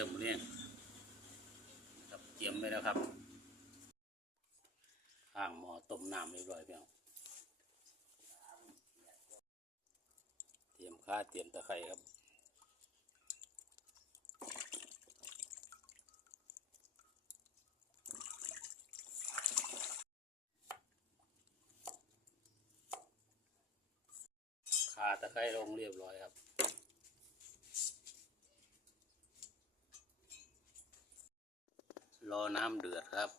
ทั้งหมเนี่ยครับเตรียมไว้แล้วครับข้างหม้อต้มน้ำเรียบร้อยพี่น้องเตรียมข้าเตรียมตะไคร้ครับข่าตะไคร้ลงเรียบร้อยครับ รอน้ำเดือดครับ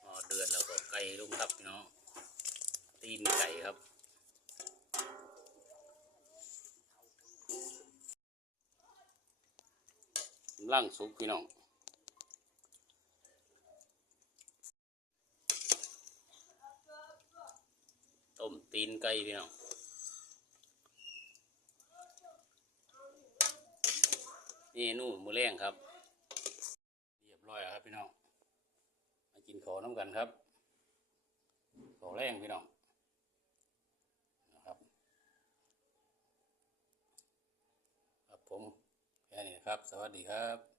พอเดือดแล้วก็ไก่ลงครับพี่น้อง ตีนไก่ครับล่างสุกพี่น้องต้มตีนไก่พี่น้อง นี่นู่นมือแรงครับ เรียบร้อยแล้วครับพี่น้อง มากินขอน้ำกันครับ ขอแรงพี่น้องนะครับ ครับผมแค่นี้ครับ สวัสดีครับ